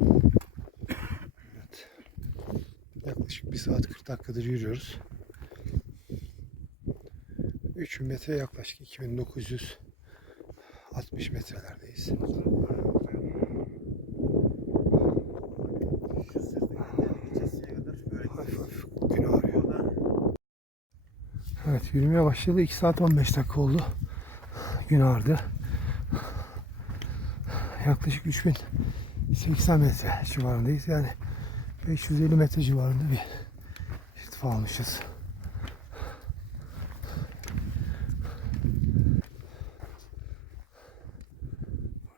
Evet. Yaklaşık 1 saat 40 dakikadır yürüyoruz. 3000 metre yaklaşık 2960 metrelerdeyiz. Evet yürümeye başladı. 2 saat 15 dakika oldu. Gün ağrıdı. Yaklaşık 3080 metre civarındayız. Yani 550 metre civarında bir irtifa almışız.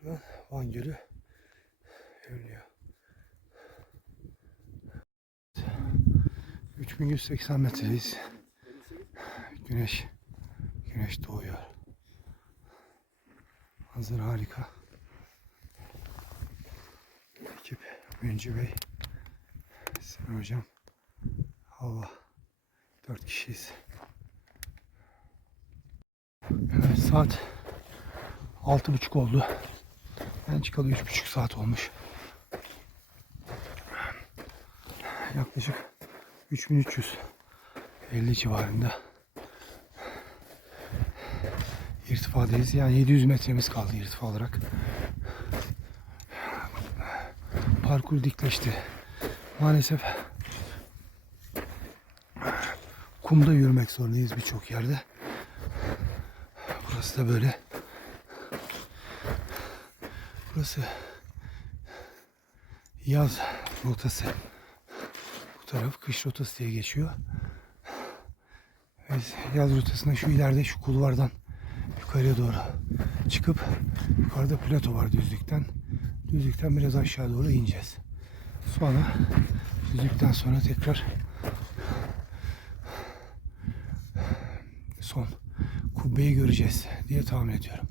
Buradan Van Gölü görünüyor. 3180 metredeyiz. Güneş güneş doğuyor. Hazır harika. Ekip Münci Bey, Sinan Hocam, Hava. Dört kişiyiz. Evet, saat altı buçuk oldu. Ben çıkalı üç buçuk saat olmuş. Yaklaşık 3350 civarında irtifadayız. Yani 700 metremiz kaldı irtifa olarak. Parkur dikleşti. Maalesef kumda yürümek zorundayız birçok yerde. Burası da böyle. Burası yaz rotası. Bu taraf kış rotası diye geçiyor. Biz yaz rotasında şu ileride şu kulvardan yukarıya doğru çıkıp yukarıda plato var düzlükten. Düzlükten biraz aşağı doğru ineceğiz. Sonra düzlükten sonra tekrar son kubbeyi göreceğiz diye tahmin ediyorum.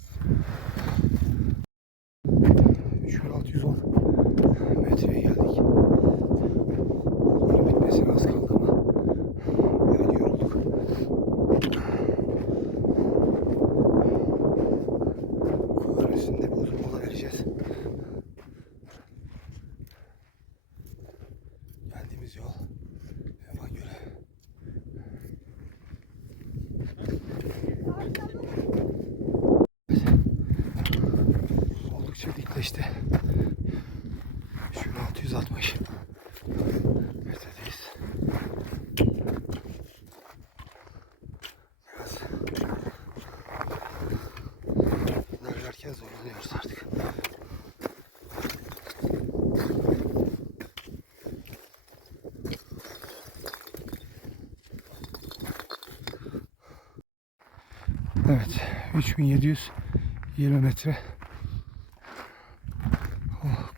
3610 metreye geldik. Yolların bitmesine az kaldı ama yani yorulduk. Kulların Oldukça dikleşti. Şu an 660 metredeyiz. Biraz ilerlerken zorlanıyoruz artık. Evet, 3720 metre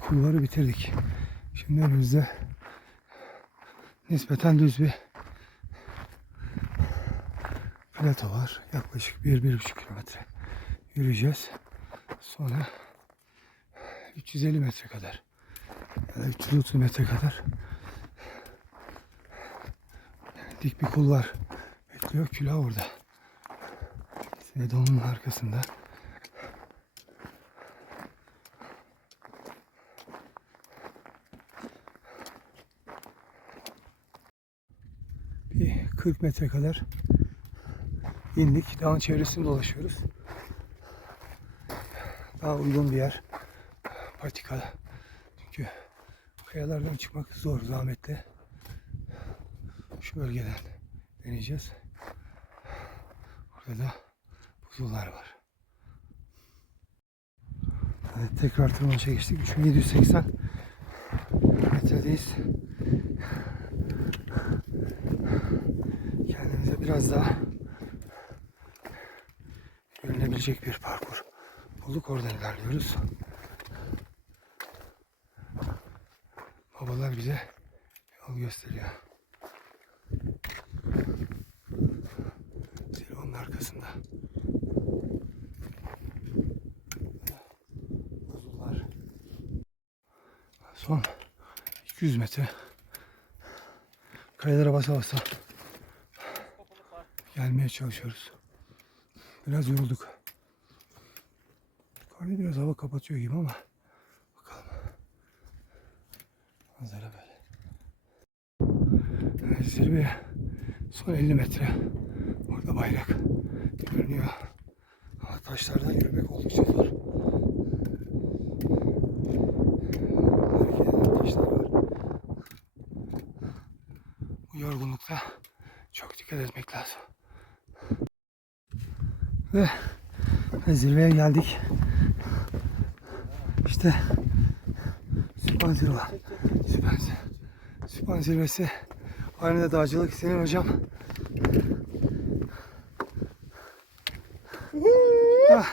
kulvarı bitirdik. Şimdi önümüzde nispeten düz bir plato var. Yaklaşık 1-1,5 kilometre yürüyeceğiz. Sonra 350 metre kadar ya da 330 metre kadar dik bir kulvar bekliyor. Külah orada. Ve de onun arkasında bir 40 metre kadar indik. Dağın çevresini dolaşıyoruz. Daha uygun bir yer. Patika. Çünkü kayalardan çıkmak zor, zahmetli. Şu bölgeden deneyeceğiz. Burada da buzullar var. Evet, tekrar tırmanışa geçtik. 3780 metredeyiz. Biraz daha yürünebilecek bir parkur bulduk. Oradan ilerliyoruz. Babalar bize yol gösteriyor. Silvanın arkasında. Buzullar. Son 200 metre kayalara basa basa gelmeye çalışıyoruz. Biraz yorulduk. Yukarıda biraz hava kapatıyor gibi ama bakalım. Manzara böyle. Zirveye son 50 metre. Orada bayrak görünüyor. Ama taşlardan yürümek oldukça zor. Bu yorgunlukta çok dikkat etmek lazım. Ve ve zirveye geldik. İşte Süphan Zirve. Süphan, Süphan Zirvesi. Aynı da dağcılık senin hocam. Ah,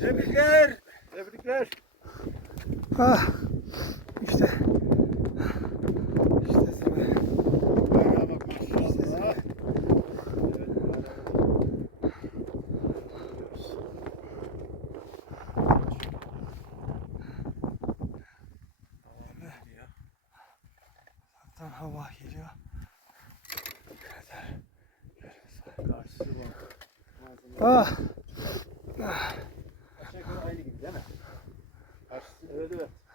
Tebrikler. Tebrikler. ah. İşte. İşte zirve. Ayağa bak maşallah. Uzaktan hava geliyor. Karşısı bak. Ah. Aşağı yukarı aynı gibi değil mi? Karşısı evet evet. Aynı gibi.